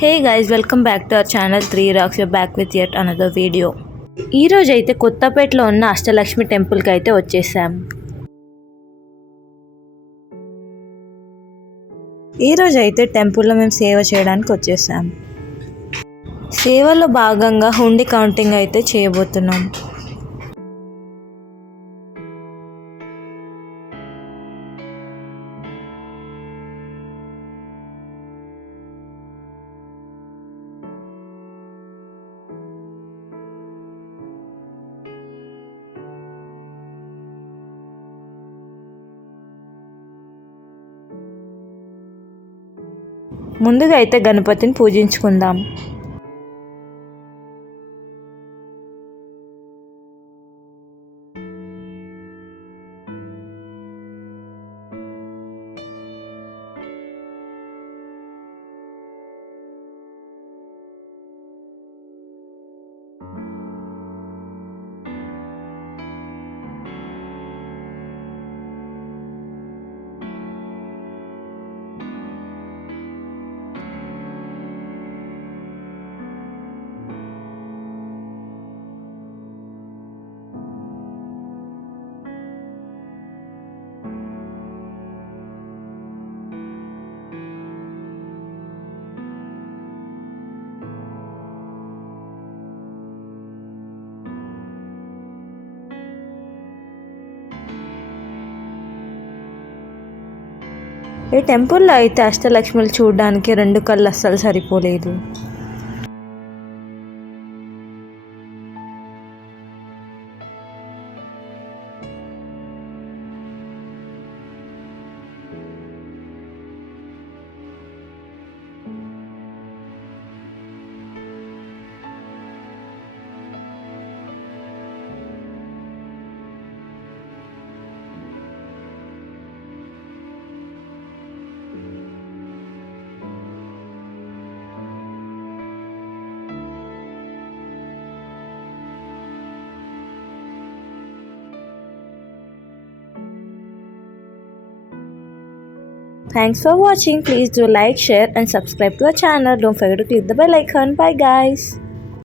Hey guys, welcome back to our channel 3 Rocks. You're back with yet another video. ఈరోజు అయితే కొత్తపేటలో ఉన్న అష్టలక్ష్మి టెంపుల్కి అయితే వచ్చేసాం. ఈరోజు అయితే టెంపుల్లో మేము సేవ చేయడానికి వచ్చేసాం. సేవలో భాగంగా హుండీ కౌంటింగ్ అయితే చేయబోతున్నాం. ముందుగా అయితే గణపతిని పూజించుకుందాం. ఈ టెంపుల్లో అయితే అష్టలక్ష్ములు చూడడానికి 2 కళ్ళు అస్సలు సరిపోలేదు. Thanks for watching. Please do like, share and subscribe to our channel. Don't forget to click the bell icon. Bye guys.